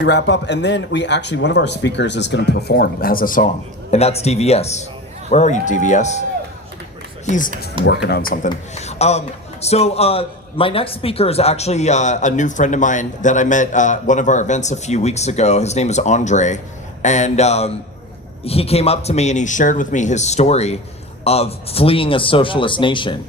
We wrap up, and then one of our speakers is going to perform, has a song, and that's DVS. Where are you, DVS? He's working on something. My next speaker is actually a new friend of mine that I met at one of our events a few weeks ago. His name is Andre, and he came up to me and he shared with me his story of fleeing a socialist nation.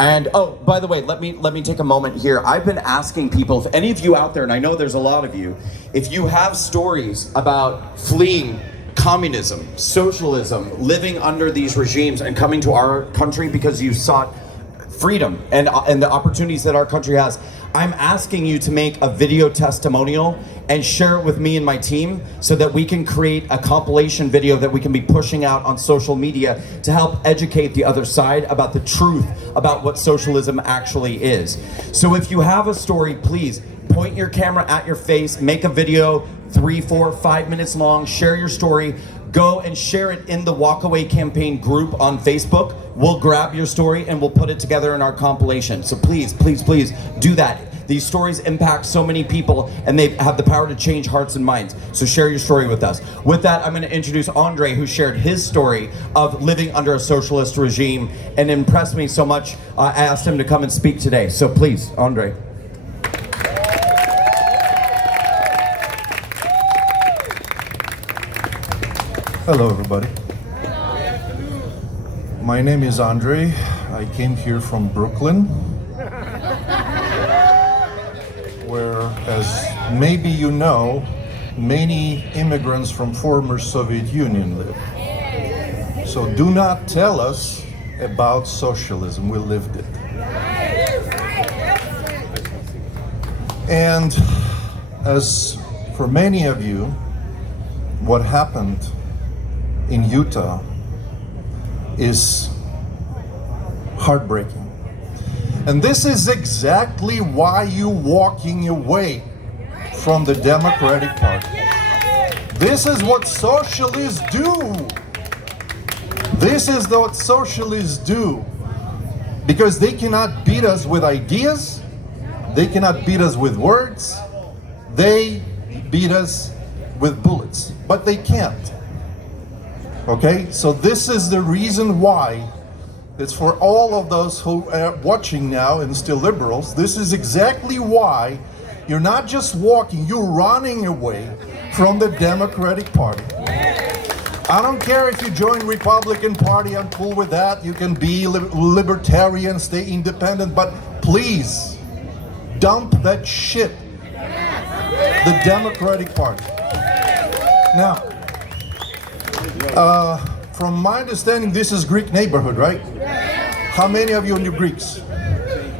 And oh, by the way, let me take a moment here. I've been asking people, if any of you out there, and I know there's a lot of you, if you have stories about fleeing communism, socialism, living under these regimes and coming to our country because you sought freedom and the opportunities that our country has, I'm asking you to make a video testimonial and share it with me and my team so that we can create a compilation video that we can be pushing out on social media to help educate the other side about the truth about what socialism actually is. So if you have a story, please point your camera at your face, make a video 3, 4, 5 minutes long, share your story, go and share it in the Walkaway Campaign group on Facebook. We'll grab your story and we'll put it together in our compilation. So please, please, please do that. These stories impact so many people and they have the power to change hearts and minds. So share your story with us. With that, I'm going to introduce Andre, who shared his story of living under a socialist regime and impressed me so much. I asked him to come and speak today. So please, Andre. Hello, everybody. My name is Andre. I came here from Brooklyn, where, as maybe you know, many immigrants from former Soviet Union live. So do not tell us about socialism. We lived it. And as for many of you, what happened in Utah is heartbreaking. And this is exactly why you're walking away from the Democratic Party. This is what socialists do. This is what socialists do. Because they cannot beat us with ideas. They cannot beat us with words. They beat us with bullets. But they can't. Okay, so this is the reason why it's for all of those who are watching now and still liberals. This is exactly why you're not just walking, you're running away from the Democratic Party. I don't care if you join Republican Party, I'm cool with that. You can be libertarian, stay independent, but please dump that shit, the Democratic Party. Now, from my understanding, this is Greek neighborhood, right? How many of you are Greeks?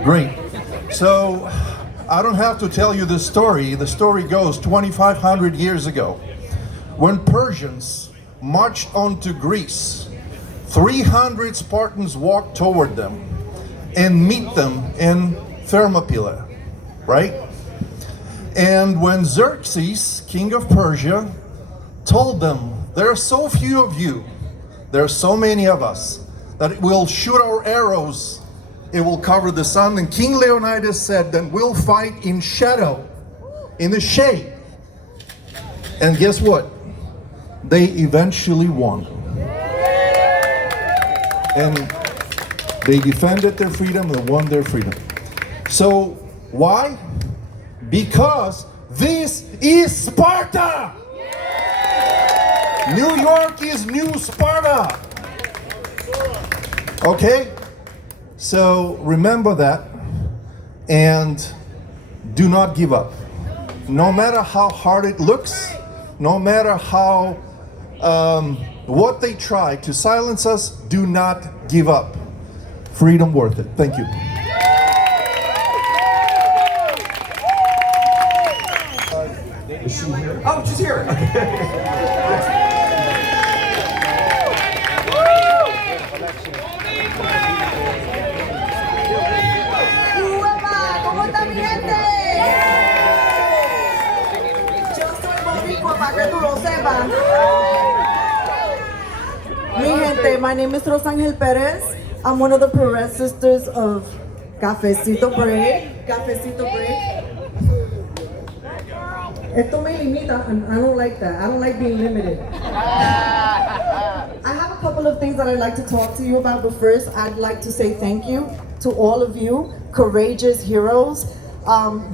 Great. So I don't have to tell you the story. The story goes 2,500 years ago, when Persians marched onto Greece, 300 Spartans walked toward them and meet them in Thermopylae, right? And when Xerxes, king of Persia, told them, there are so few of you, there are so many of us, that it will shoot our arrows, it will cover the sun. And King Leonidas said, then we'll fight in shadow, in the shade. And guess what? They eventually won. And they defended their freedom and won their freedom. So, why? Because this is Sparta! New York is New Sparta. Okay? So remember that and do not give up. No matter how hard it looks, no matter how what they try to silence us, do not give up. Freedom worth it. Thank you. Is she here? Oh, she's here. ¿Cómo está mi gente? Yo soy boricua, para que tú lo sepas. Mi gente, my name is Rosangel Perez. I'm one of the Perez sisters of Cafecito Break. Cafecito Break. Esto me limita, and I don't like that. I don't like being limited. I have a couple of things that I'd like to talk to you about, but first I'd like to say thank you to all of you, courageous heroes.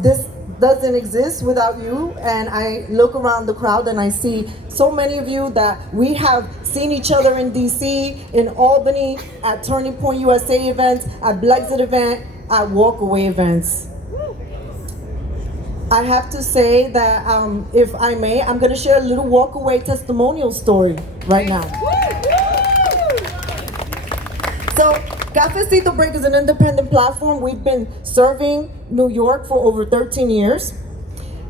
This doesn't exist without you, and I look around the crowd and I see so many of you that we have seen each other in DC, in Albany, at Turning Point USA events, at Brexit event, at Walkaway events. I have to say that, if I may, I'm going to share a little walkaway testimonial story right now. So, Cafecito Break is an independent platform. We've been serving New York for over 13 years.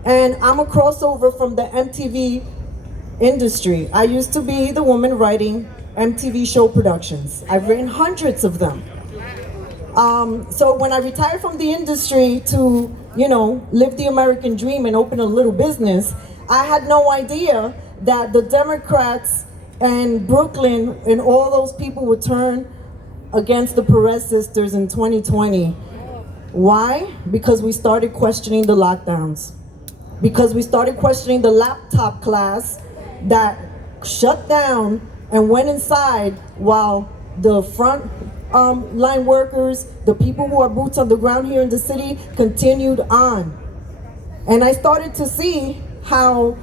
And I'm a crossover from the MTV industry. I used to be the woman writing MTV show productions. I've written hundreds of them. So when I retired from the industry to, live the American dream and open a little business, I had no idea that the Democrats and Brooklyn and all those people would turn against the Perez sisters in 2020. Why? Because we started questioning the lockdowns. Because we started questioning the laptop class that shut down and went inside while the front line workers, the people who are boots on the ground here in the city, continued on. And I started to see how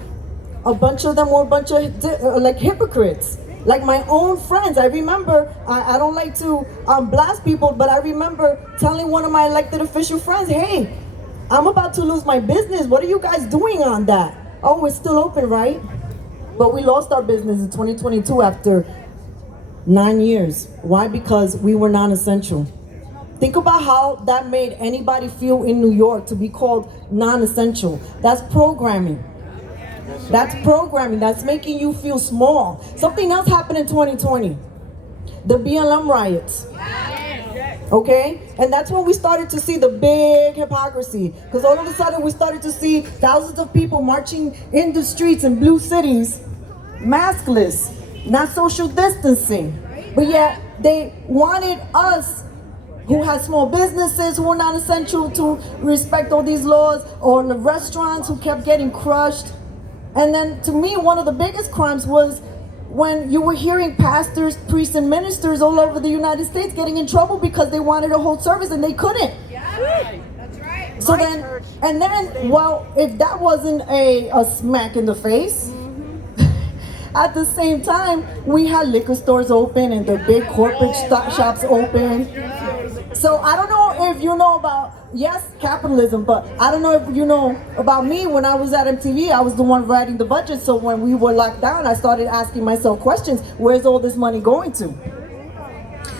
a bunch of them were a bunch of like hypocrites. Like my own friends. I remember, I don't like to blast people, but I remember telling one of my elected official friends, hey, I'm about to lose my business. What are you guys doing on that? Oh, it's still open, right? But we lost our business in 2022 after 9 years. Why? Because we were non-essential. Think about how that made anybody feel in New York to be called non-essential. That's programming. That's programming. That's making you feel small. Something else happened in 2020. The BLM riots. Okay? And that's when we started to see the big hypocrisy. Because all of a sudden we started to see thousands of people marching in the streets in blue cities, maskless, not social distancing. But yet they wanted us who had small businesses who were not essential to respect all these laws, or the restaurants who kept getting crushed. And then to me, one of the biggest crimes was when you were hearing pastors, priests, and ministers all over the United States getting in trouble because they wanted to hold service and they couldn't. Yeah, that's right. So then, well, if that wasn't a smack in the face, at the same time, we had liquor stores open and the big corporate shops open. So I don't know if you know about, yes, capitalism, but I don't know if you know about me. When I was at MTV, I was the one writing the budget. So when we were locked down, I started asking myself questions. Where's all this money going to?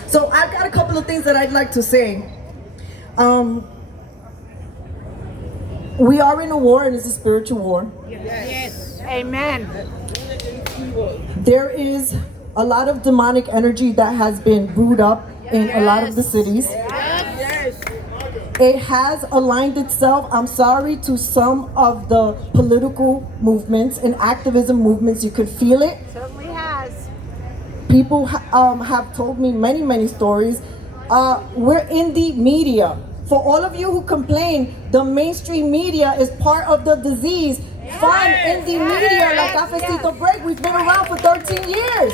So I've got a couple of things that I'd like to say. We are in a war, and it's a spiritual war. Yes. Amen. There is a lot of demonic energy that has been brewed up in a lot of the cities. It has aligned itself, I'm sorry, to some of the political movements and activism movements. You could feel it. Certainly has. People have told me many, many stories. We're in the media. For all of you who complain, the mainstream media is part of the disease. Fun in the media, like Cafecito Break. We've been around for 13 years.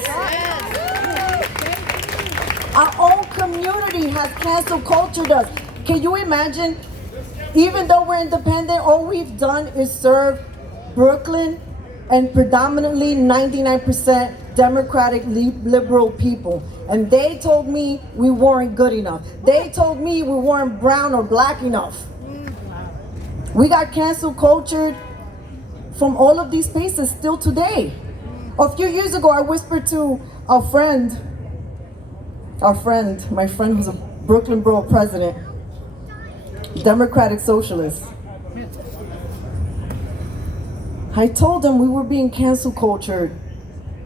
Our own community has cancel cultured us. Can you imagine? Even though we're independent, all we've done is serve Brooklyn and predominantly 99% Democratic liberal people. And they told me we weren't good enough. They told me we weren't brown or black enough. We got cancel cultured from all of these spaces still today. A few years ago, I whispered to my friend who's a Brooklyn Borough president, Democratic Socialist. I told him we were being cancel cultured,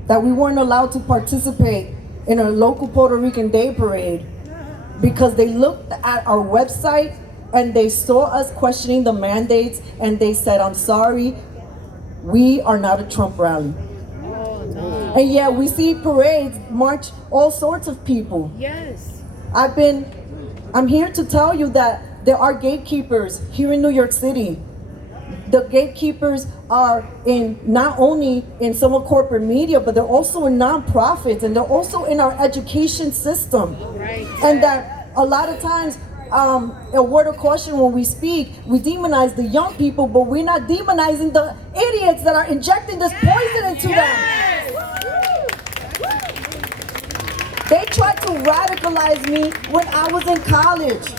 that we weren't allowed to participate in a local Puerto Rican Day Parade because they looked at our website and they saw us questioning the mandates and they said, I'm sorry, we are not a Trump rally. And yet we see parades march all sorts of people. Yes. I'm here to tell you that there are gatekeepers here in New York City. the gatekeepers are in not only in some of corporate media, but they're also in nonprofits, and they're also in our education system. Right. And that a lot of times, a word of caution when we speak, we demonize the young people, but we're not demonizing the idiots that are injecting this poison into them. They tried to radicalize me when I was in college.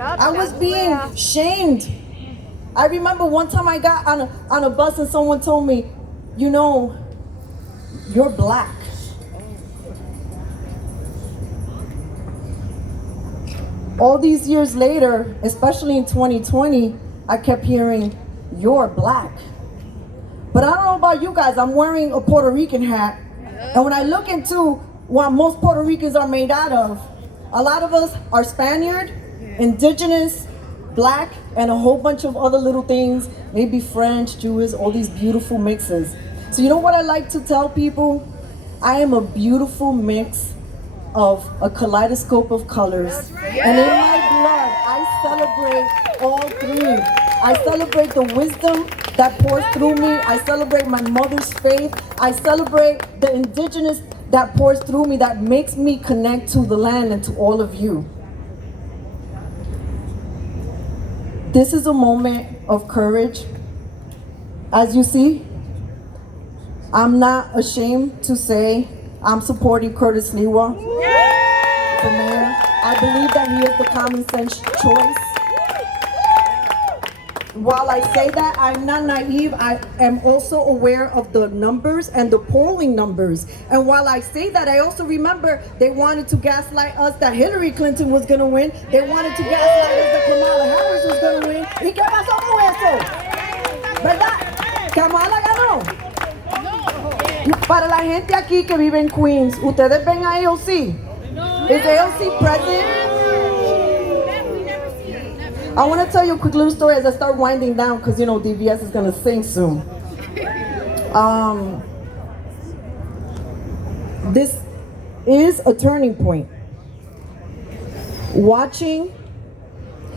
I was being shamed. I remember one time I got on a bus and someone told me, you know, you're black. All these years later, especially in 2020, I kept hearing, you're black. But I don't know about you guys, I'm wearing a Puerto Rican hat. And when I look into what most Puerto Ricans are made out of, a lot of us are Spaniard, indigenous, black, and a whole bunch of other little things, maybe French, Jewish, all these beautiful mixes. So you know what I like to tell people? I am a beautiful mix of a kaleidoscope of colors. And in my blood, I celebrate all three. I celebrate the wisdom that pours through me. I celebrate my mother's faith. I celebrate the indigenous that pours through me, that makes me connect to the land and to all of you. This is a moment of courage. As you see, I'm not ashamed to say I'm supporting Curtis Lewa for mayor. I believe that he is the common sense choice. While I say that, I'm not naive. I am also aware of the numbers and the polling numbers. And while I say that, I also remember they wanted to gaslight us that Hillary Clinton was going to win. They wanted to gaslight us that Kamala Harris was going to win. ¿Y qué pasó con eso? ¿Verdad? Kamala ganó. Para la gente aquí que vive en Queens, ¿ustedes ven a AOC? Is AOC present? I want to tell you a quick little story as I start winding down, because you know DVS is going to sing soon. This is a turning point. Watching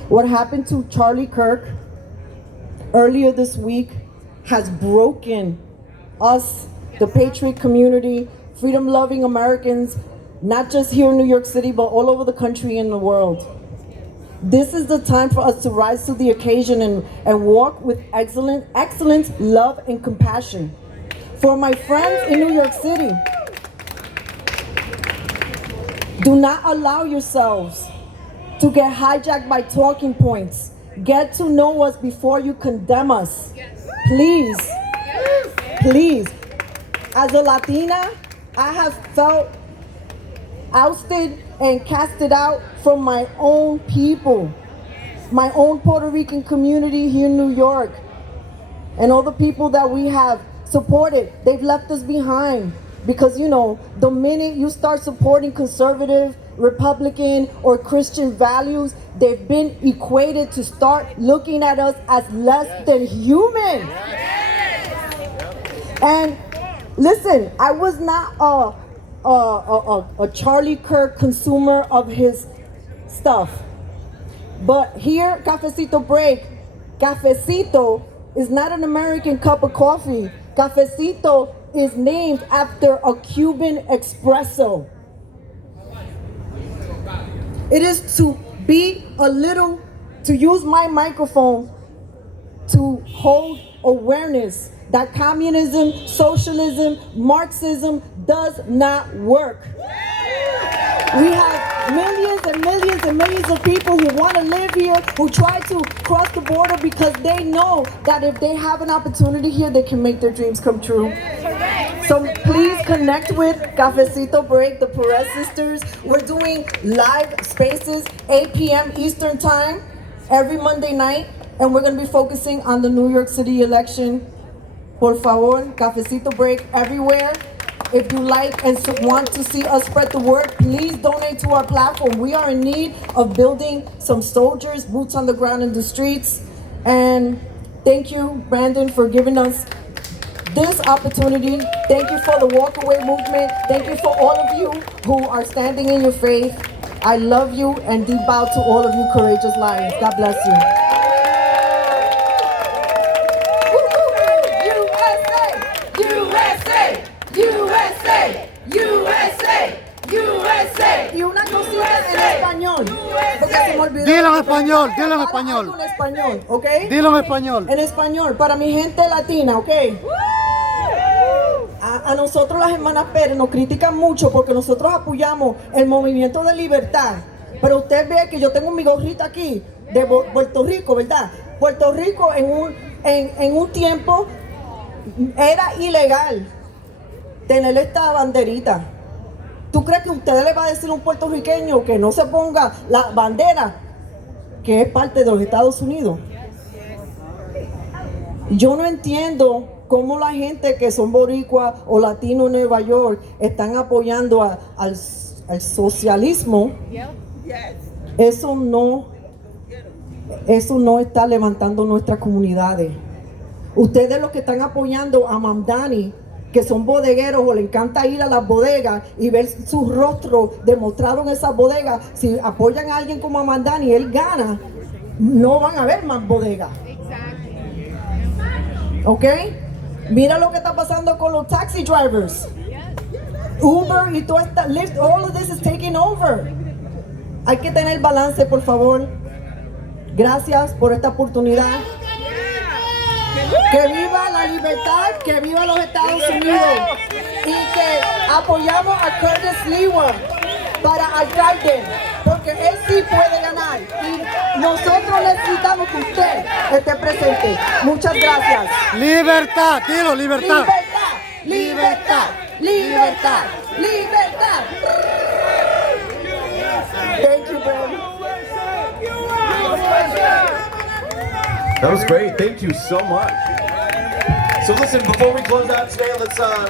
what happened to Charlie Kirk earlier this week has broken us, the patriot community, freedom-loving Americans, not just here in New York City, but all over the country and the world. This is the time for us to rise to the occasion and walk with excellence, love, and compassion. For my friends in New York City, do not allow yourselves to get hijacked by talking points. Get to know us before you condemn us. Please, please. As a Latina, I have felt ousted and casted out from my own people, my own Puerto Rican community here in New York, and all the people that we have supported. They've left us behind because, you know, the minute you start supporting conservative, Republican, or Christian values, they've been equated to start looking at us as less than human. And listen, I was not a Charlie Kirk consumer of his stuff. But here, Cafecito break. Cafecito is not an American cup of coffee. Cafecito is named after a Cuban espresso. It is to be a little, to use my microphone to hold awareness that communism, socialism, Marxism does not work. We have millions and millions and millions of people who want to live here, who try to cross the border because they know that if they have an opportunity here, they can make their dreams come true. So please connect with Cafecito Break, the Perez sisters. We're doing live spaces, 8 p.m. Eastern time, every Monday night, and we're going to be focusing on the New York City election. Por favor, Cafecito Break everywhere. If you like and want to see us spread the word, please donate to our platform. We are in need of building some soldiers, boots on the ground in the streets. And thank you, Brandon, for giving us this opportunity. Thank you for the walkaway movement. Thank you for all of you who are standing in your faith. I love you and deep bow to all of you courageous lions. God bless you. español. Porque se me olvidó. Dilo en español, dilo en español. En español, ¿ok? Dilo en español. En español, para mi gente latina, ¿ok? A nosotros las hermanas Pérez nos critican mucho porque nosotros apoyamos el movimiento de libertad. Pero usted ve que yo tengo mi gorrita aquí de Puerto Rico, ¿verdad? Puerto Rico en un tiempo era ilegal tener esta banderita. ¿Tú crees que usted le va a decir a un puertorriqueño que no se ponga la bandera que es parte de los Estados Unidos? Yo no entiendo cómo la gente que son boricuas o latinos en Nueva York están apoyando al socialismo. Eso no está levantando nuestras comunidades. Ustedes los que están apoyando a Mamdani, que son bodegueros o le encanta ir a las bodegas y ver su rostro demostrado en esas bodegas, si apoyan a alguien como a Mamdani y él gana, no van a ver más bodegas. ¿Ok? Mira lo que está pasando con los taxi drivers. Uber y todo esta, Lyft, all of this is taking over. Hay que tener balance, por favor. Gracias por esta oportunidad. Que viva la libertad, que viva los Estados Unidos. Y que apoyamos a Curtis Lewa para alcalde, porque él sí puede ganar. Y nosotros necesitamos que usted esté presente. Muchas gracias. Libertad, dilo, libertad. Libertad, libertad, libertad, libertad. Thank you, bro. That was great. Thank you so much. So listen, before we close out today,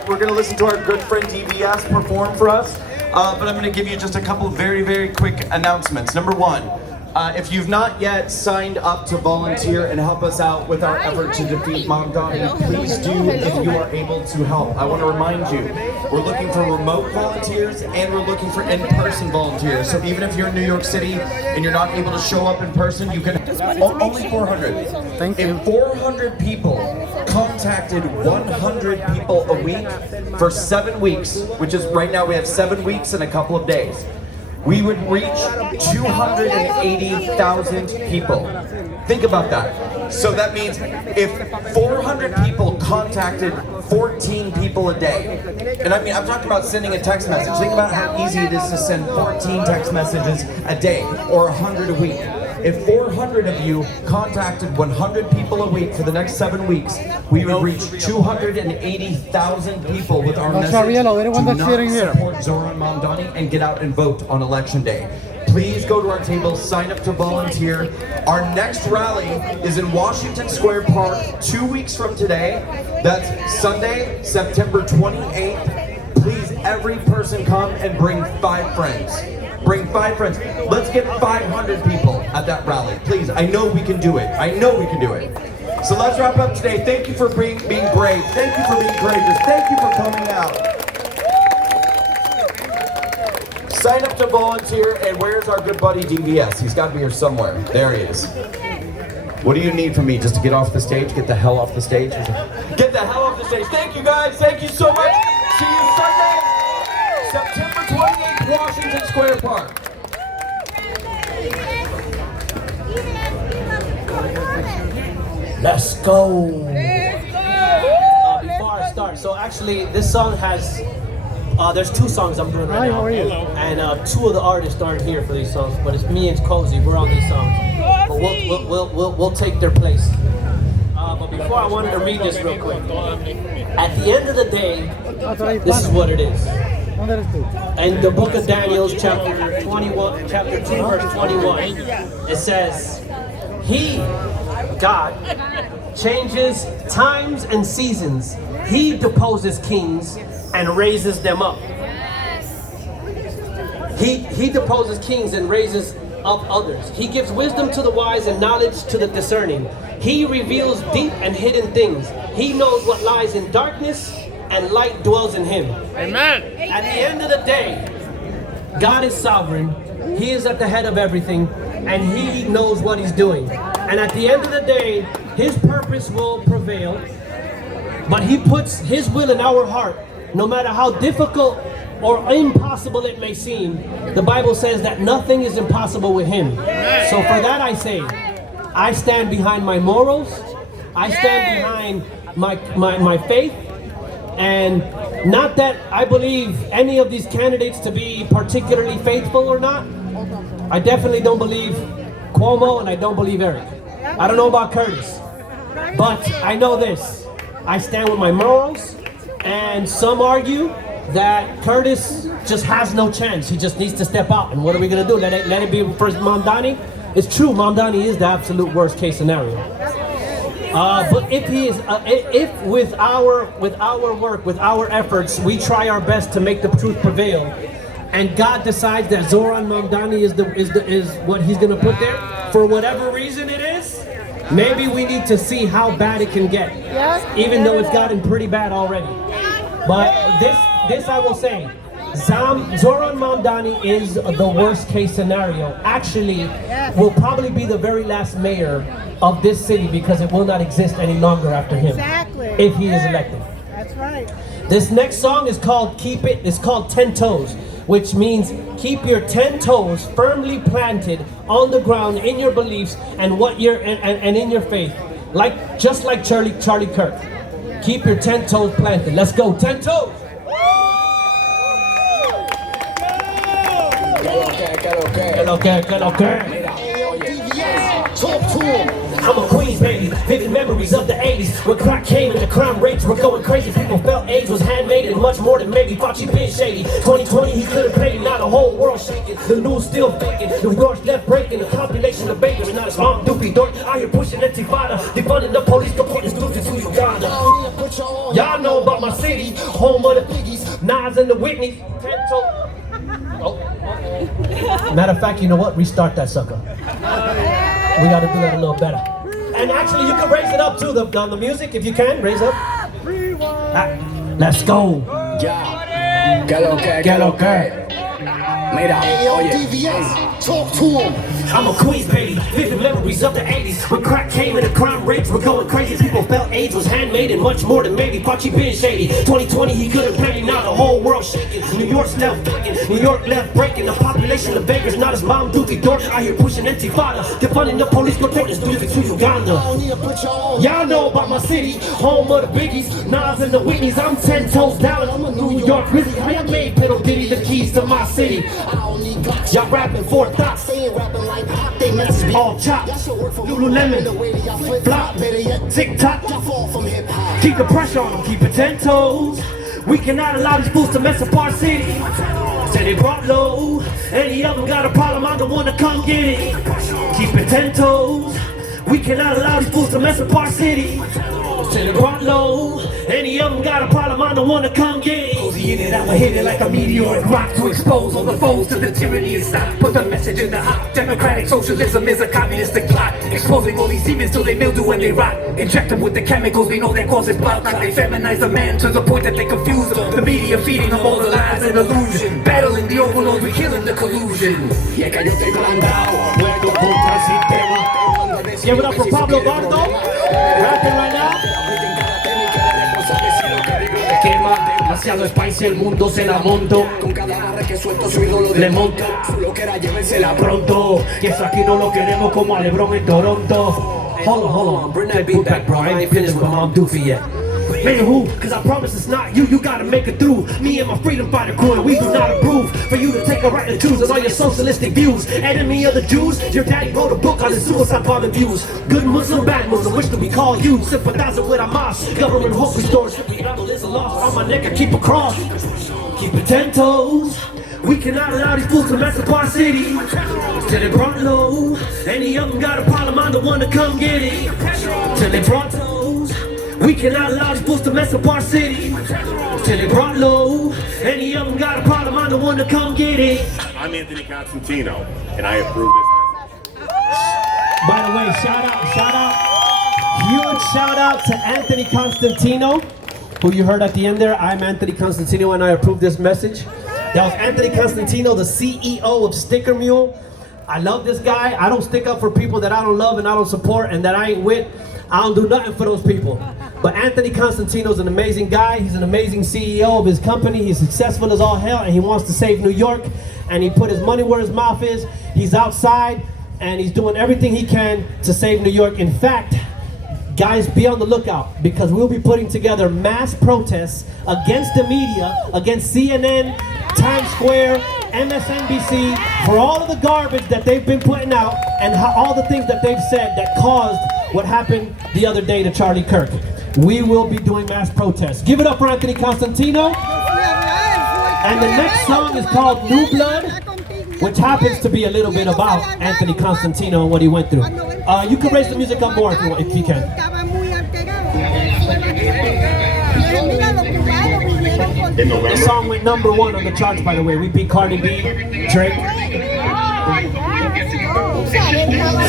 we're going to listen to our good friend DBS perform for us. But I'm going to give you just a couple of very, very quick announcements. Number one, if you've not yet signed up to volunteer and help us out with our effort to defeat Mamdani, please do if you are able to help. I want to remind you, we're looking for remote volunteers and we're looking for in-person volunteers. So even if you're in New York City and you're not able to show up in person, you can only 400. Thank you. If 400 people contacted 100 people a week for 7 weeks, which is right now we have 7 weeks and a couple of days, we would reach 280,000 people. Think about that. So that means if 400 people contacted 14 people a day, and I mean, I'm talking about sending a text message. Think about how easy it is to send 14 text messages a day or 100 a week. If 400 of you contacted 100 people a week for the next 7 weeks, we would reach 280,000 people with our message to not support Zoran Mamdani and get out and vote on election day. Please go to our table, sign up to volunteer. Our next rally is in Washington Square Park 2 weeks from today. That's Sunday, September 28th. Please, every person come and bring 5 friends. Bring 5 friends. Let's get 500 people at that rally. Please, I know we can do it. I know we can do it. So let's wrap up today. Thank you for being brave. Thank you for being courageous. Thank you for coming out. Sign up to volunteer, and where's our good buddy DVS? He's got to be here somewhere. There he is. What do you need from me? Just to get off the stage? Get the hell off the stage? Get the hell off the stage. Thank you guys. Thank you so much. See you Sunday, September 28th, Washington Square Park. Let's go. Before I start, so actually this song has, there's 2 songs I'm doing right now. How are you? And 2 of the artists aren't here for these songs, but it's me and Cozy, we're on these songs. But we'll take their place. But before, I wanted to read this real quick. At the end of the day, this is what it is. In the book of Daniel, chapter 21, chapter 2, verse 21, it says, He, God, changes times and seasons. He deposes kings and raises them up. He deposes kings and raises up others. He gives wisdom to the wise and knowledge to the discerning. He reveals deep and hidden things. He knows what lies in darkness, and light dwells in him. Amen. At the end of the day, God is sovereign. He is at the head of everything, and he knows what he's doing. And at the end of the day, his purpose will prevail, but he puts his will in our heart. No matter how difficult or impossible it may seem, the Bible says that nothing is impossible with him. So for that I say, I stand behind my morals, I stand behind my faith, and not that I believe any of these candidates to be particularly faithful or not. I definitely don't believe Cuomo and I don't believe Eric. I don't know about Curtis, but I know this. I stand with my morals, and some argue that Curtis just has no chance. He just needs to step out. And what are we gonna do? Let it be first Mamdani? It's true, Mamdani is the absolute worst case scenario. But if he is, if with our work, with our efforts, we try our best to make the truth prevail, and God decides that Zoran Mamdani is what He's gonna put there, for whatever reason it is, maybe we need to see how bad it can get, even though it's gotten pretty bad already. But this I will say, Zoran Mamdani is the worst case scenario. Actually, will probably be the very last mayor of this city because it will not exist any longer after him. Exactly. If he is elected. That's right. This next song is called It's called 10 Toes, which means keep your 10 toes firmly planted on the ground in your beliefs and what you're and in your faith. Just like Charlie Kirk. Keep your 10 toes planted. Let's go, 10 toes! I'm a Queens baby, vivid memories of the 80s when crack came and the crime rates were going crazy. People felt AIDS was handmade and much more than maybe Fauci been shady. 2020 he couldn't pay, now the whole world shaking. The news still faking, New York's left breaking. The population of bakers, not his mom doofy dork. Out here pushing Intifada, defunding the police, deporting students to Uganda. Y'all know about my city, home of the Biggies, Nas and the Whitney. 10 toes. Matter of fact, you know what? Restart that sucker. We gotta do that a little better. And actually, you can raise it up too, on the music, if you can, raise up. Let's go. Ya, que lo que. Mira, oye, talk to him. I'm a Queens baby, vivid memories of the 80s when crack came and the crime rates were going crazy. People felt AIDS was handmade and much more than maybe Fauci been shady. 2020 he couldn't pay, now the whole world shaking. New York's left faking, New York left breaking. The population of beggars, not his mom doofy dork. Out here pushing Intifada, defunding the police, deporting students to Uganda. Y'all know about my city, home of the Biggies, Nas and the Whitneys. I'm 10 toes down, I'm a New York Grizzly. I made Pedal Diddy the keys to my city. Y'all rapping for thoughts, all chop, Lululemon, flop, TikTok. Keep the pressure on them, keep it 10 toes. We cannot allow these fools to mess up our city. Say they brought low, any of them got a problem, I'm the one to come get it. Keep it 10 toes. We cannot allow these fools to mess up our city. Say they brought low, any of them got a problem, I'm the one to come get it. Cozy in it, I'ma hit it like a meteoric rock to expose all the foes to the tyranny and stop. Put the message in the hot. Democratic socialism is a communistic plot, exposing all these demons till they mildew and they rot. Inject them with the chemicals we know that causes blood clot. They feminize the man to the point that they confuse them. The media feeding them all the lies and illusion. Battling the overlords, we killing the collusion. Y es que yo estoy blandao, muerto contra el sistema. Give it up for Pablo Bardo, rapping right now. Demasiado spicy, el mundo se la monto. Con cada barra que suelto su ídolo Le monto. Su loquera, llévensela Pronto, que eso aquí no lo queremos como a LeBron en Toronto. Hold on, bring that beat back, bro. I ain't finished with my mom doofy yet. Man, who? Cause I promise it's not you gotta make it through. Me and my freedom fighter crew, and we do not approve for you to take a right to choose as all your socialistic views. Enemy of the Jews, your daddy wrote a book on his suicide bombing views. Good Muslim, bad Muslim, which do we call you? Sympathizing with Hamas, government hope restores. Rebel is a loss, on my neck I keep a cross. Keep it 10 toes. We cannot allow these fools to mess up our city. Till they brought low, any of them got a problem, I'm the one to come get it. Till they brought toes. We cannot allow these fools to mess up our city. Till they brought low, any of them got a problem, I'm the one to come get it. I'm Anthony Constantino, and I approve this message. By the way, huge shout out to Anthony Constantino, who you heard at the end there. I'm Anthony Constantino, and I approve this message. That was Anthony Constantino, the CEO of Sticker Mule. I love this guy. I don't stick up for people that I don't love and I don't support and that I ain't with. I don't do nothing for those people. But Anthony Constantino's an amazing guy. He's an amazing CEO of his company. He's successful as all hell, and he wants to save New York. And he put his money where his mouth is. He's outside, and he's doing everything he can to save New York. In fact, guys, be on the lookout, because we'll be putting together mass protests against the media, against CNN, Times Square, MSNBC, for all of the garbage that they've been putting out and all the things that they've said that caused what happened the other day to Charlie Kirk. We will be doing mass protests. Give it up for Anthony Constantino. And the next song is called New Blood, which happens to be a little bit about Anthony Constantino and what he went through. You can raise the music up more if you can. This song went #1 on the charts, by the way. We beat Cardi B, Drake.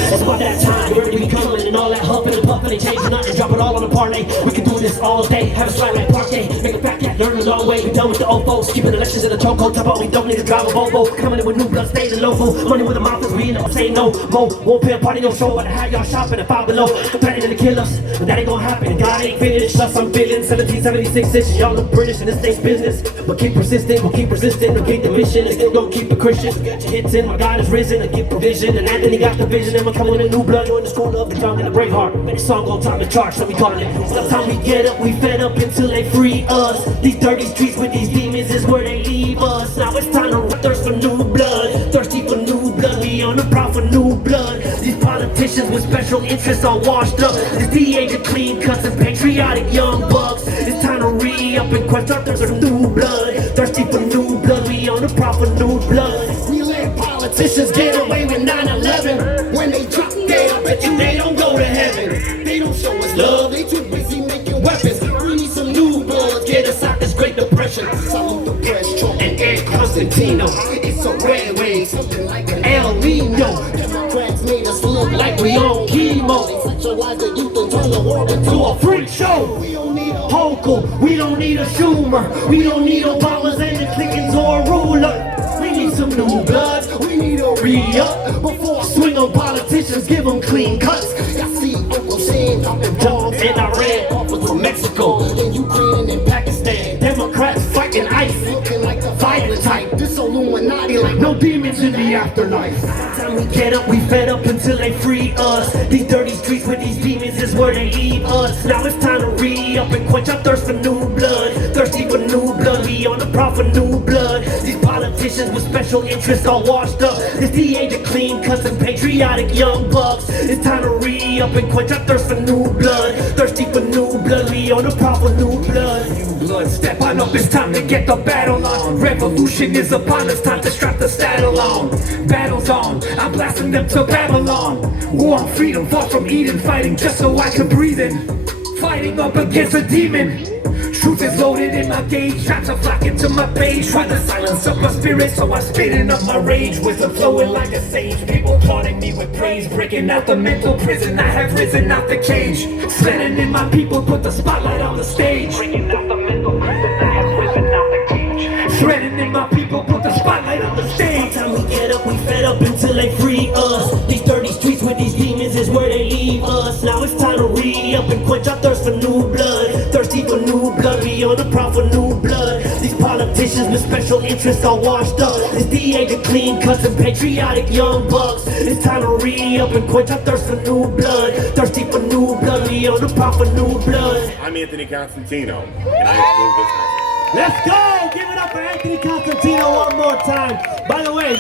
It's about that time, where we coming and all that huffing and puffing and changing nothing, drop it all on the parlay. We can do this all day, have a slide like parquet, make a fat cat learn the long way. We done with the old folks, keeping the elections in the chokehold, top out, we don't need to drive a Volvo. Coming in with new blood, stay the local, money with the mouth is we know, say no, mo, won't pay a party, no show, but I have y'all shopping at 5 below, threatening to kill us, but that ain't gonna happen, God ain't finished, plus I'm feeling 1776 inches, y'all look British and this ain't business, but keep persistent, we'll keep resisting, we'll keep the mission, and still gon' keep the Christians, get your hits in, my God is risen, I give provision, and Anthony got the vision, and we're coming in new blood, join the school of the young and the brave heart, and this song gon' top the charts, so we calling it, sometimes we get up, we fed up until they free us, these dirty streets with these demons is where they leave us, now it's time to thirst for new blood, thirsty for new blood, we on the prowl for new blood, these politicians with special interests are washed up, it's the age of clean cuts and patriotic young bucks, it's time to re-up and quench our thirst for new blood, thirsty for new blood, we on the prowl for new blood. We let politicians get away with 9/11. When they drop dead, I bet you they don't go to heaven. They don't show us love, they too busy making weapons. We need some new blood, get us out this Great Depression. Salute the press, Trump and Ed Constantino. It's a red wave, something like an El Nino. Democrats made us look like we on chemo. They sexualize the youth and turn the world into a freak show. We don't need a Hochul, we don't need a Schumer, we don't need Obamas and the Clintons or a ruler. We need some new blood, we need a re-up. Before I swing on politicians, give them clean cuts. Y'all see Uncle Sam dropping bombs in Iran, off of Mexico, and Ukraine and Pakistan. Democrats fighting ICE, looking like the violent type. This Illuminati like no demons in the afterlife. Time we get up, we fed up until they free us. These dirty streets with these demons is where they leave us. Now it's time to re-up and quench our thirst for new blood. Thirsty for new blood, we on the prowl for new blood. These politicians with special interests all washed up. It's the age of clean cuts and patriotic young bucks. It's time to re-up and quench our thirst for new blood. Thirsty for new blood, we on the prowl for new blood. New blood, step on up, it's time to get the battle on. Revolution is upon us, time to strap the saddle on. Battle's on, I'm blasting them to Babylon. War on freedom, far from Eden, fighting just so I can breathe in. Fighting up against a demon. Truth is loaded in my gauge, traps are flocking to my page. Try to silence up my spirit, so I'm spitting up my rage. Wisdom flowing like a sage, people applauding me with praise. Breaking out the mental prison, I have risen out the cage. Slanting in my people, put the spotlight on the stage. Breaking out the mental prison, I have risen out the cage. Shredding in my people, put the spotlight on the stage. Time we get up, we fed up until they free us. These dirty streets with these demons is where they leave us. Now it's time to re-up and quench our thirst for new blood. Thirsty for new blood, we on the prowl for new blood. These politicians with special interests are washed up. It's the age of clean cuts and patriotic young bucks. It's time to re-up and quench our thirst for new blood. Thirsty for new blood, we on the prowl for new blood. I'm Anthony Constantino, and I approve this message. Let's go! Give it up for Anthony Constantino one more time. By the way,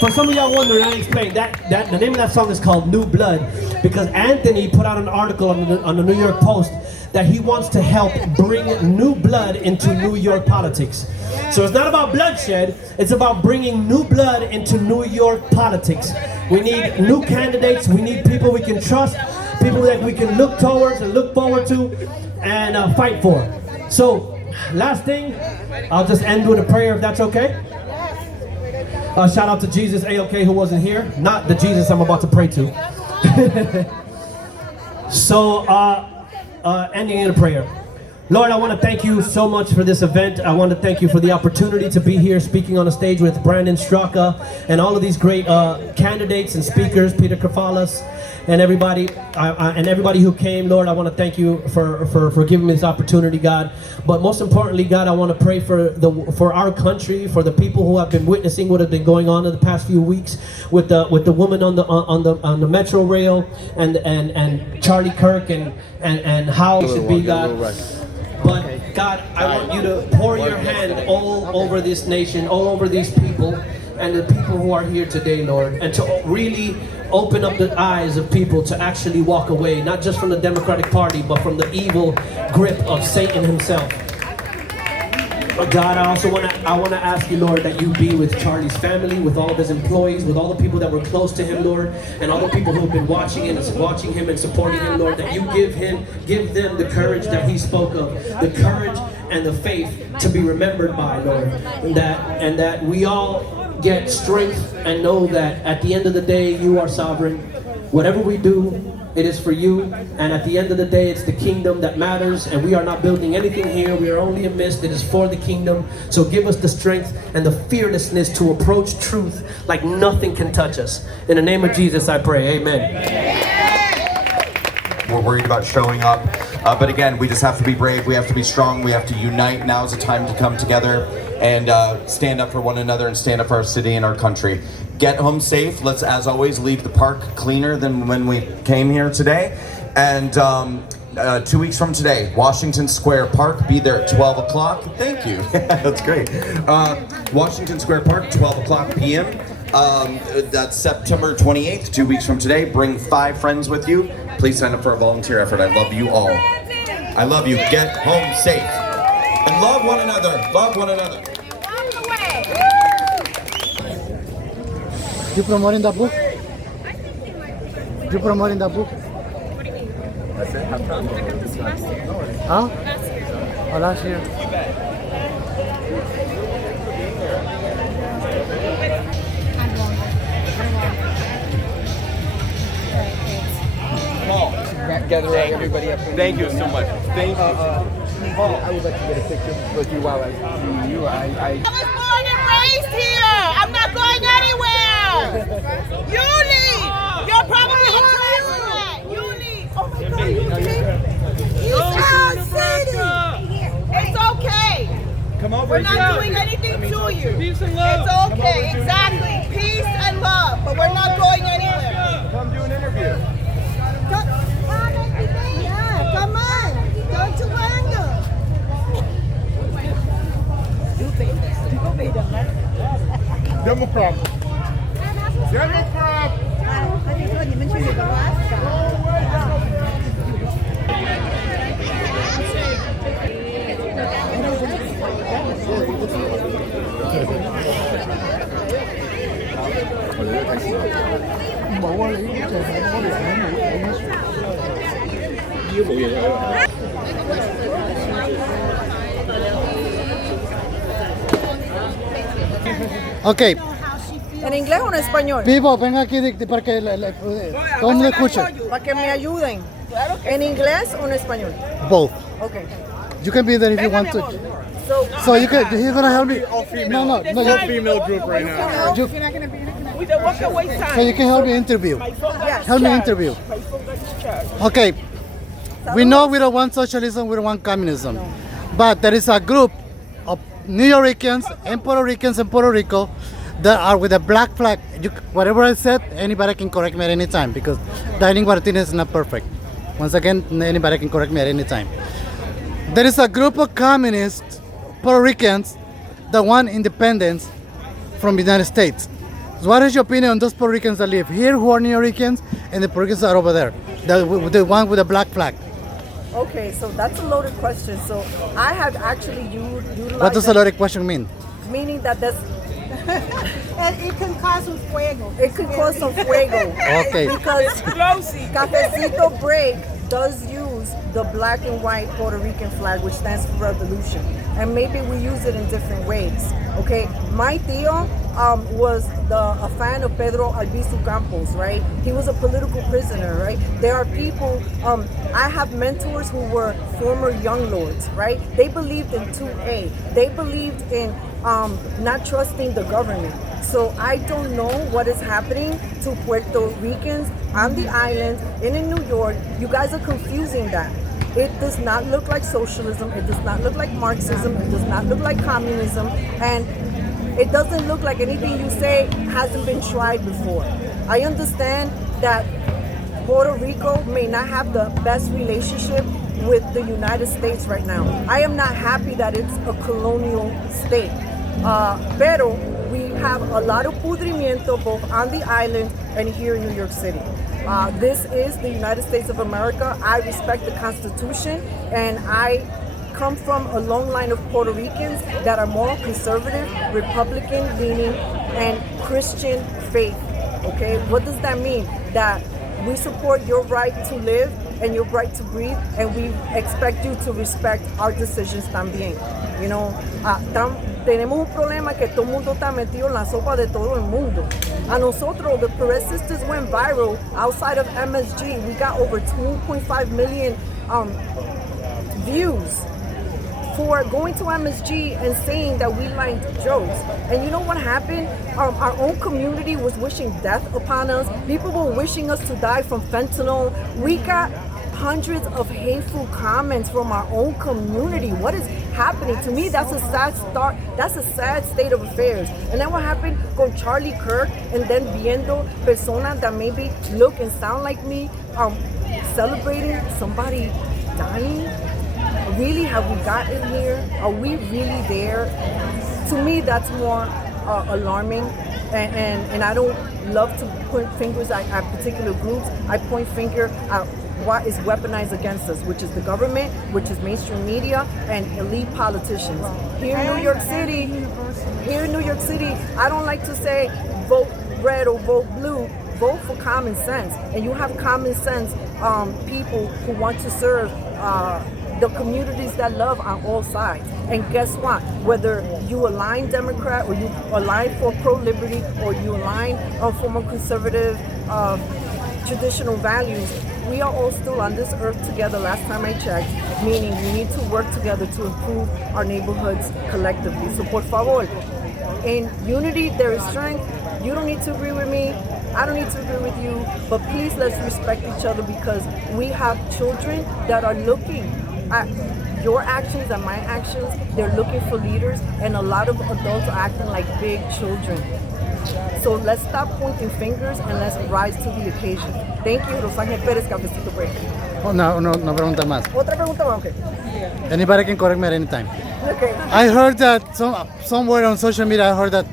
for some of y'all wondering, I explained that the name of that song is called New Blood because Anthony put out an article on the New York Post that he wants to help bring new blood into New York politics. So it's not about bloodshed, it's about bringing new blood into New York politics. We need new candidates, we need people we can trust, people that we can look towards and look forward to and fight for. So, last thing, I'll just end with a prayer if that's okay. Shout out to Jesus A-OK who wasn't here, not the Jesus I'm about to pray to. So, ending in a prayer. Lord, I want to thank you so much for this event. I want to thank you for the opportunity to be here speaking on a stage with Brandon Straka and all of these great candidates and speakers, Peter Kafalas and everybody who came, Lord, I want to thank you for giving me this opportunity, God. But most importantly, God, I want to pray for our country, for the people who have been witnessing what has been going on in the past few weeks with the woman on the metro rail and Charlie Kirk and how it should be, God. But God, I want you to pour your hand all over this nation, all over these people, and the people who are here today, Lord, and to really open up the eyes of people to actually walk away, not just from the Democratic Party, but from the evil grip of Satan himself. But God, I want to ask you, Lord, that you be with Charlie's family, with all of his employees, with all the people that were close to him, Lord, and all the people who have been watching him and supporting him, Lord, that you give them the courage that he spoke of, the courage and the faith to be remembered by, Lord, and that we all get strength and know that at the end of the day, you are sovereign. Whatever we do, it is for you, and at the end of the day, it's the kingdom that matters, and we are not building anything here. We are only a mist. It is for the kingdom. So give us the strength and the fearlessness to approach truth like nothing can touch us. In the name of Jesus, I pray. Amen. We're worried about showing up, but again, we just have to be brave. We have to be strong. We have to unite. Now is the time to come together and stand up for one another and stand up for our city and our country. Get home safe. Let's, as always, leave the park cleaner than when we came here today. And 2 weeks from today, Washington Square Park, be there at 12 o'clock. Thank you. That's great. Washington Square Park, 12 o'clock p.m. That's September 28th, 2 weeks from today. Bring 5 friends with you. Please sign up for a volunteer effort. I love you all. I love you. Get home safe. And love one another. Love one another. You promoting the book? You promoting the book? Huh? Oh, last year. Gather everybody up. Thank you so much. Thank you. I would like to get a picture with you while I see you. I was born and raised here. I'm not going anywhere. You leave. You're probably a transplant. You leave. Oh my God, you okay? It's okay. come over. We're not doing anything to you. Peace and love. It's okay. Exactly. Peace and love. But we're not going anywhere. Come do an interview. Yeah, come on. Don't you anger. Democrat. Democrat. Okay, ¿En inglés o en español? Vivo, venga aquí para que todo el mundo escuche. Para que me ayuden. ¿En inglés o en español? Both. Okay. You can be there if you want to. So you can. He's gonna help me. No. All female group right now. So you can help me interview. Help me interview. Okay. We know we don't want socialism. We don't want communism. But there is a group of New Yorkers and Puerto Ricans in Puerto Rico that are with a black flag. Whatever I said, anybody can correct me at any time because Dining Martinez is not perfect. Once again, anybody can correct me at any time. There is a group of communist Puerto Ricans that want independence from the United States. So what is your opinion on those Puerto Ricans that live here who are New Yorkers and the Puerto Ricans that are over there? The one with the black flag. Okay, so that's a loaded question. So I have actually utilized. What does a loaded question mean? Meaning that there's. It can cause some fuego. It could cause some fuego. Okay. Because Cafecito Break does use the black and white Puerto Rican flag, which stands for revolution. And maybe we use it in different ways. Okay, my tío was a fan of Pedro Albizu Campos, right? He was a political prisoner, right? There are people, I have mentors who were former young lords, right? They believed in 2A. They believed in not trusting the government. So I don't know what is happening to Puerto Ricans on the island and in New York. You guys are confusing that. It does not look like socialism. It does not look like Marxism. It does not look like communism. And it doesn't look like anything you say hasn't been tried before. I understand that Puerto Rico may not have the best relationship with the United States right now. I am not happy that it's a colonial state. Pero we have a lot of pudrimiento both on the island and here in New York City. This is the United States of America. I respect the Constitution, and I come from a long line of Puerto Ricans that are more conservative, Republican-leaning, and Christian faith. Okay, what does that mean? That we support your right to live and your right to breathe, and we expect you to respect our decisions también. You know, tenemos un problema que todo el mundo está metido en la sopa de todo el mundo. A nosotros, the Perez sisters went viral outside of MSG. We got over 2.5 million views for going to MSG and saying that we liked jokes. And you know what happened? Our own community was wishing death upon us. People were wishing us to die from fentanyl. We got hundreds of hateful comments from our own community. What is happening? To me, that's a sad start. That's a sad state of affairs. And then what happened con Charlie Kirk, and then viendo personas that maybe look and sound like me celebrating somebody dying? Really, have we gotten here? Are we really there? To me, that's more alarming. And I don't love to point fingers at particular groups. I point finger at what is weaponized against us, which is the government, which is mainstream media, and elite politicians. Here in New York City, I don't like to say vote red or vote blue. Vote for common sense. And you have common sense people who want to serve the communities that love on all sides. And guess what? Whether you align Democrat or you align for pro-liberty or you align for more conservative traditional values, we are all still on this earth together last time I checked, meaning we need to work together to improve our neighborhoods collectively. So por favor, in unity there is strength. You don't need to agree with me. I don't need to agree with you, but please let's respect each other, because we have children that are looking at your actions and my actions. They're looking for leaders, and a lot of adults are acting like big children. So let's stop pointing fingers and let's rise to the occasion. Thank you, Rosángel Pérez, Cafecito Break. Oh, no pregunta más. Otra pregunta más, okay. Anybody can correct me at any time. Okay. I heard that somewhere on social media, I heard that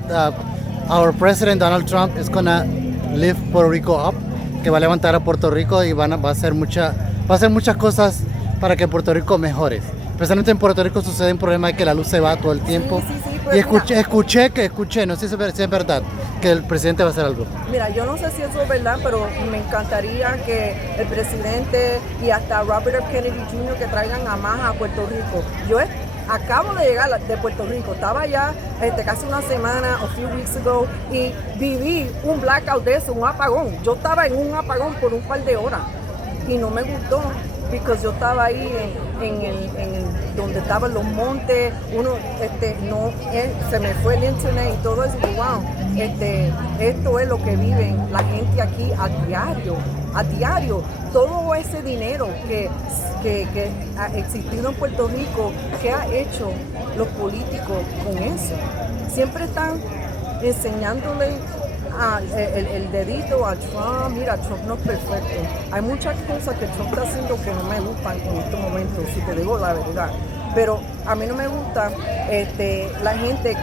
our president Donald Trump is gonna lift Puerto Rico up, que va a levantar a Puerto Rico y va a hacer muchas cosas para que Puerto Rico mejore. Especialmente en Puerto Rico sucede un problema de que la luz se va todo el tiempo. Sí, y escuché, no sé si es verdad, que el presidente va a hacer algo. Mira, yo no sé si eso es verdad, pero me encantaría que el presidente y hasta Robert F. Kennedy Jr. que traigan a más a Puerto Rico. Yo acabo de llegar de Puerto Rico, estaba allá casi una semana, a few weeks ago, y viví un blackout de eso, un apagón. Yo estaba en un apagón por un par de horas y no me gustó, porque yo estaba ahí en donde estaban los montes, se me fue el internet y todo eso, y wow, esto es lo que viven la gente aquí a diario. Todo ese dinero que ha existido en Puerto Rico, ¿qué ha hecho los políticos con eso? Siempre están enseñándole el dedito a Trump. Mira, Trump no es perfecto. Hay muchas cosas que Trump está haciendo que no me gustan en este momento, si te digo la verdad. Pero a mí no me gusta la gente,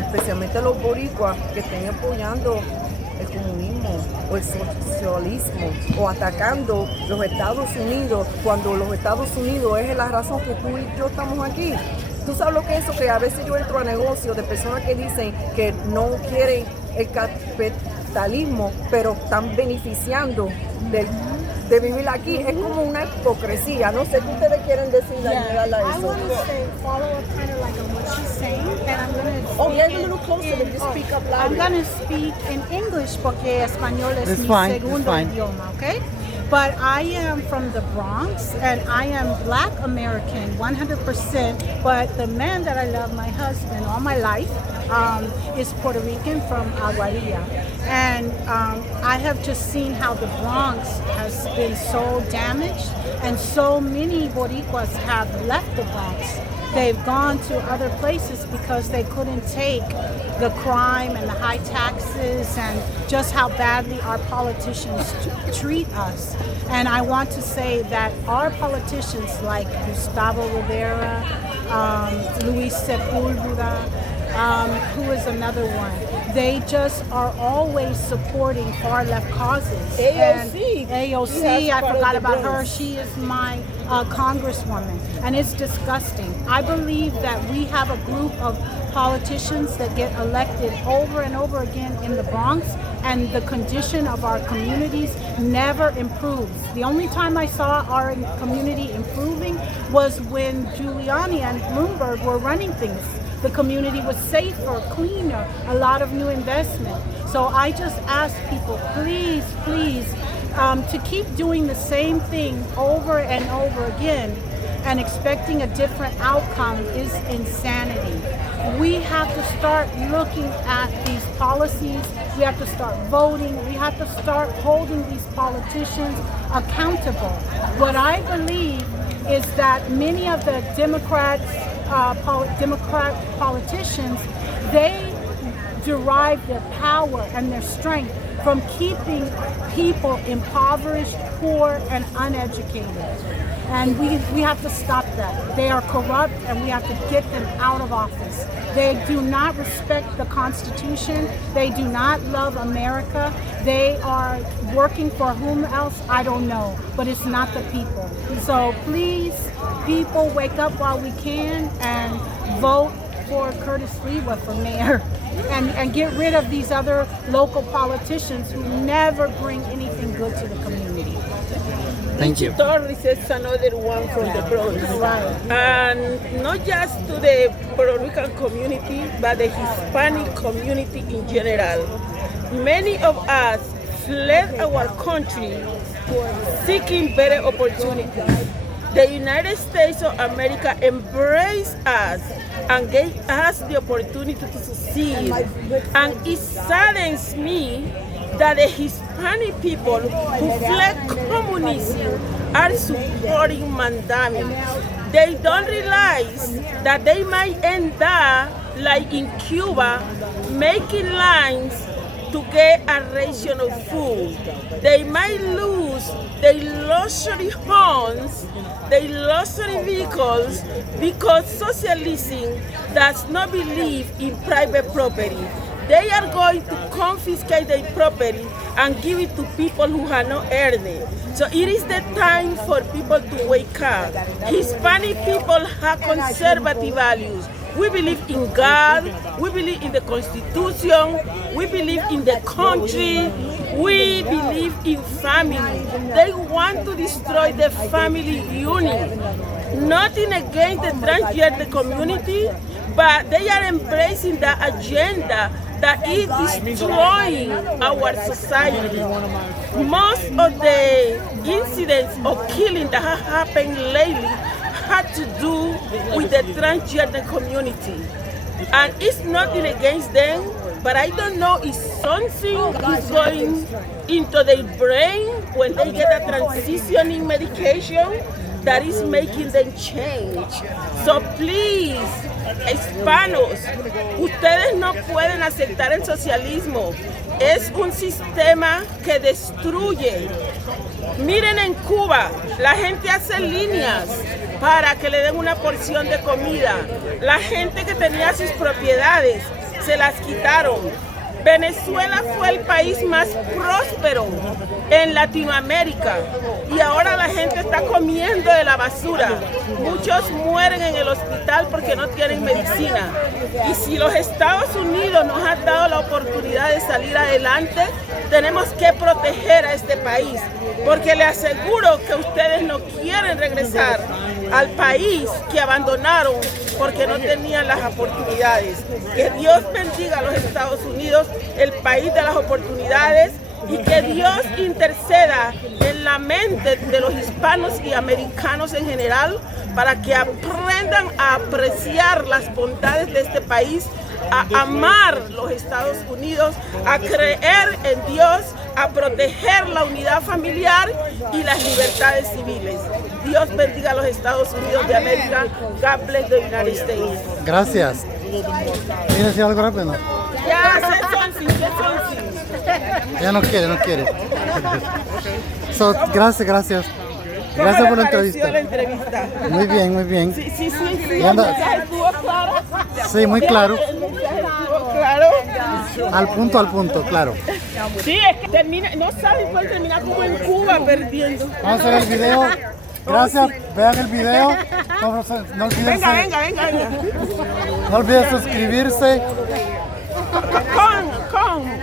especialmente los boricuas, que estén apoyando el comunismo o el socialismo o atacando los Estados Unidos, cuando los Estados Unidos es la razón que tú y yo estamos aquí. Tú sabes lo que es eso, que a veces yo entro a negocios de personas que dicen que no quieren el capitalismo, pero están beneficiando de vivir aquí. Es como una hipocresía. No sé qué ustedes quieren decir a eso. I want to say, follow up kind of like on what she's saying, and I'm going to get a little closer and just speak up louder. I'm going to speak in English porque español es mi segundo idioma, okay? But I am from the Bronx, and I am Black American, 100%. But the man that I love, my husband, all my life, is Puerto Rican from Aguadilla. And I have just seen how the Bronx has been so damaged, and so many Boricuas have left the Bronx. They've gone to other places because they couldn't take the crime and the high taxes and just how badly our politicians treat us. And I want to say that our politicians like Gustavo Rivera, Luis Sepulveda, who is another one, they just are always supporting far left causes. AOC. AOC, I forgot about her. She is my congresswoman, and it's disgusting. I believe that we have a group of politicians that get elected over and over again in the Bronx, and the condition of our communities never improves. The only time I saw our community improving was when Giuliani and Bloomberg were running things. The community was safer, cleaner, a lot of new investment. So I just ask people, please, please, to keep doing the same thing over and over again and expecting a different outcome is insanity. We have to start looking at these policies. We have to start voting. We have to start holding these politicians accountable. What I believe is that many of the Democrat politicians, they derive their power and their strength from keeping people impoverished, poor, and uneducated. And we have to stop that. They are corrupt, and we have to get them out of office. They do not respect the Constitution. They do not love America. They are working for whom else? I don't know. But it's not the people. So please, people, wake up while we can and vote for Curtis Lewa for mayor. And get rid of these other local politicians who never bring anything good to the community. Thank you. Torres is another one from the Bronx. Right. And not just to the Puerto Rican community, but the Hispanic community in general. Many of us fled our country seeking better opportunities. The United States of America embraced us and gave us the opportunity to succeed. And it saddens me that the Hispanic people who fled communism are supporting Mandami. They don't realize that they might end up like in Cuba, making lines to get a ration of food. They might lose their luxury homes, their luxury vehicles, because socialism does not believe in private property. They are going to confiscate their property and give it to people who have not earned it. So it is the time for people to wake up. Hispanic people have conservative values. We believe in God, we believe in the Constitution, we believe in the country, we believe in family. They want to destroy the family unit. Nothing against the transgender community, but they are embracing the agenda that is destroying our society. Most of the incidents of killing that have happened lately had to do with the transgender community. And it's nothing against them, but I don't know if something is going into their brain when they get a transitioning medication that is making them change. So please, hispanos, ustedes no pueden aceptar el socialismo. Es un sistema que destruye. Miren en Cuba, la gente hace líneas para que le den una porción de comida. La gente que tenía sus propiedades se las quitaron. Venezuela fue el país más próspero en Latinoamérica y ahora la gente está comiendo de la basura. Muchos mueren en el hospital porque no tienen medicina. Y si los Estados Unidos nos han dado la oportunidad de salir adelante, tenemos que proteger a este país, porque le aseguro que ustedes no quieren regresar al país que abandonaron porque no tenían las oportunidades. Que Dios bendiga a los Estados Unidos, el país de las oportunidades, y que Dios interceda en la mente de los hispanos y americanos en general para que aprendan a apreciar las bondades de este país a amar los Estados Unidos, a creer en Dios, a proteger la unidad familiar y las libertades civiles. Dios bendiga a los Estados Unidos de América. God bless the United States. Gracias. ¿Quieres decir algo rápido? Ya, say something. Ya no quiere. So, gracias. Gracias por la entrevista. Muy bien. Sí. ¿Y anda? ¿El mensaje estuvo claro? Sí, muy claro. ¿El mensaje estuvo claro? Al punto, claro. Sí, es que termina, no sabes cuál termina como en Cuba perdiendo. Vamos a ver el video. Gracias, vean el video. No olviden, Venga. no olviden suscribirse. Come.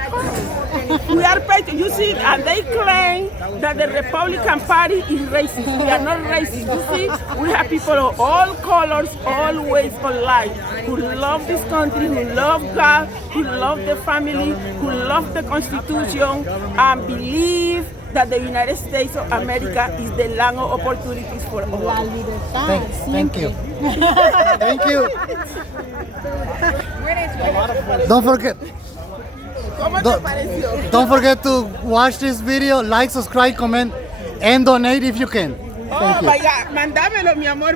We are patriots. You see, and they claim that the Republican Party is racist. We are not racist. You see, we have people of all colors, all ways of life, who love this country, who love God, who love the family, who love the Constitution, and believe that the United States of America is the land of opportunities for all. Thank you. Thank you. Don't forget to watch this video, like, subscribe, comment, and donate if you can. Oh, vaya, mandámelo, mi amor.